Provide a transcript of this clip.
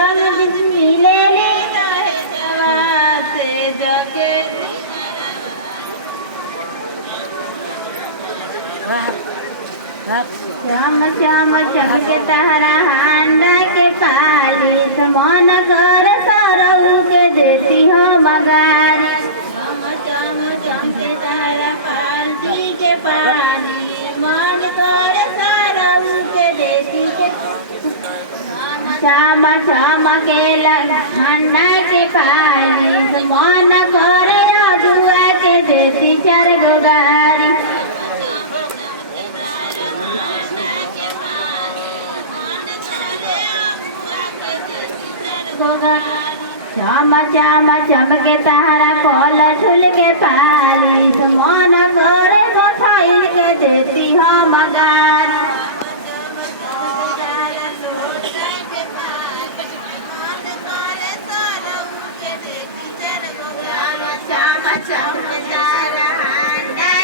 जग मिले से जगे श्याम श्याम चमके तारा हांडा के पालिस मन कर सरऊ के देती हो मगारी श्याम श्याम चमके तारा पालती के पानी मन कर सरऊ के देती के श्याम श्याम के हांडा के पालिस मन कर अजुआ के देती चर गोगारी श्याम श्याम चमके तारा कल झुल के पालिस मन करे गोसाइल के देती हो मगार श्याम श्याम